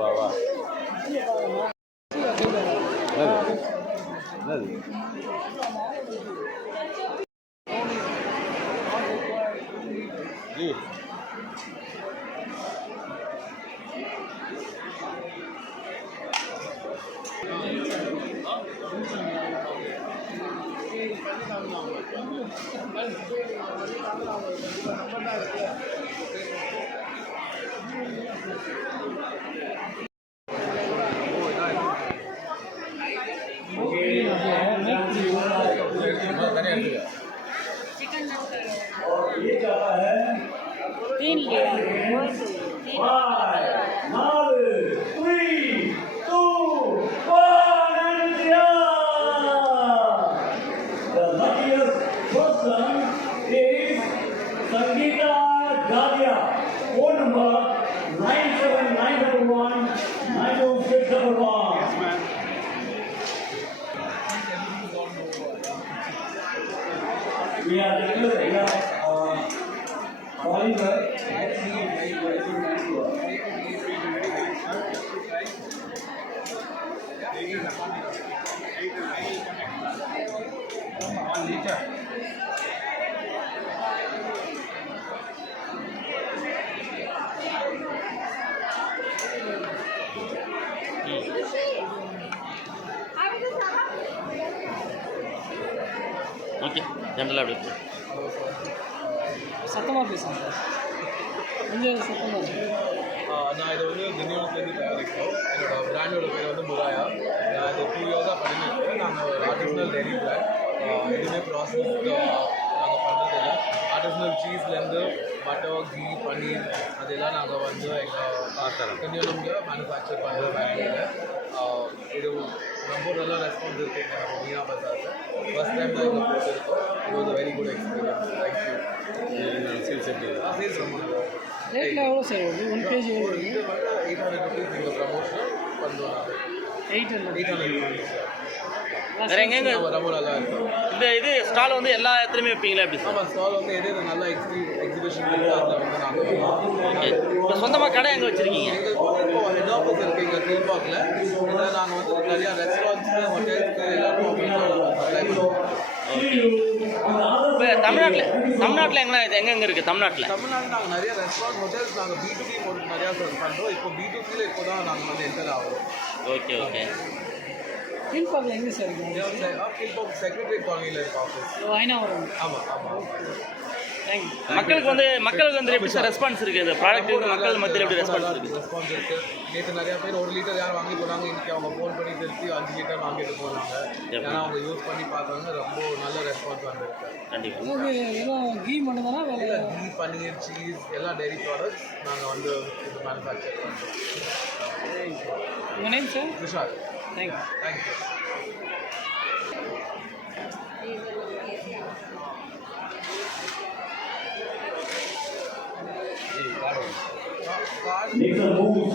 வா வா. என்னது ஜி तीन लिया Sangeeta Gadia, phone number 97911 90611. Yes, ma'am. We are calling her. Okay ஜென்ரலாக அப்படி சத்தமாக பேசுங்க கொஞ்சம் சத்தமாக நான் இது வந்து திண்டிவனத்துலேருந்து தயாரிக்கிறோம். என்னோட பிராண்டோட பேர் வந்து முராயா. நான் இது 2 இயர்ஸாக பண்ணிட்டு நாங்கள் ஒரு ஆர்டிஃபிஷியல் டெய்ரி பிராண்ட். எதுவுமே ப்ராசஸ் நாங்கள் பண்ணுறதில்ல. ஆர்டிஃபிஷியல் சீஸ்லேருந்து பட்டர், கீ, பன்னீர் அதெல்லாம் நாங்கள் வந்து எங்கள் திண்டிவனம்ல மேனுஃபேக்சர் பண்ணுற பிராண்டில். இது ரொம்ப நல்ல ரெஸ்பான்ஸ் இருக்குது எங்கள் மீனா பஜாரில். ஃபர்ஸ்ட் டைம் தான் இங்கே போட்டிருக்கோம். இது was very good experience. Thank you. Sales எப்படி? சேல்ஸ் ரொம்ப நல்லா. ரேட்டில் எவ்வளோ சார் வருது 1 kg இது வந்து 800 rupees நீங்கள் ப்ரமோஷன் பண்ணுவோம். 800 வேறு எங்கெங்க ரொம்ப நல்லா இருக்கும். இது ஸ்டால் வந்து எல்லா இடத்துலையுமே வைப்பீங்களா எப்படி சார்? ஆமாம், ஸ்டால் வந்து எது நல்லா எக்ஸிபிஷன் இருக்குது அதில் வந்து நாங்கள் ஓகே. இப்போ சொந்தமாக கடை எங்கே வச்சுருக்கீங்க? எங்களுக்கு இப்போ ஹெட் ஆஃபீஸ் இருக்குது இங்கே கீழ்பாக்கில். இதில் நாங்கள் வந்து நிறையா ரெஸ்டாரண்ட்ஸு, ஹோட்டல்ஸுக்கு எல்லாருக்கும் சப்ளை பண்ணுவோம். இப்போ தமிழ்நாட்டில் எங்கெங்கே இருக்குது தமிழ்நாட்டில் நாங்கள் நிறைய ரெஸ்டாரண்ட், ஹோட்டல்ஸ் நாங்கள் B2B நிறையா பண்ணுறோம். இப்போ B2Cயில் இப்போ தான் நாங்கள் வந்து என்டர் ஆகிறோம். Okay okay. கீழ்பாக்கில் எங்கே சார் இருக்குது? கீழ்பாக்கு செக்ரட்டரியேட் காலனியில் இருக்க ஆஃபீஸ். ஐநாவரம். ஆமாம் ஆமாம். தேங்க்யூ. மக்களுக்கு வந்து எப்படி சார் ரெஸ்பான்ஸ் இருக்குது? இந்த ப்ராடக்ட்டுக்கு மக்கள் மத்தியில் எப்படி ரெஸ்பான்ஸ் இருக்குது? ரெஸ்பான்ஸ் இருக்குது. நேற்று நிறையா பேர் 1 லிட்டர் யார் வாங்கி போனாங்க. இன்றைக்கி அவங்க ஃபோன் பண்ணி திருப்பி 5 லிட்டர் வாங்கிட்டு போனாங்க. ஏன்னா அவங்க யூஸ் பண்ணி பார்த்தாங்க. ரொம்ப நல்ல ரெஸ்பான்ஸ் வந்துருக்கு. கண்டிப்பாக. வெறும் கீ மட்டும் தானே வேலை? கீ, பன்னீர், சீஸ் எல்லா டெய்ரி ப்ராடக்ட்ஸ் நாங்கள் வந்து இது மேனுஃபேக்சர் பண்ணுறோம். உங்கள் name sir? Vishal. Thank you. Thank you. Make the move.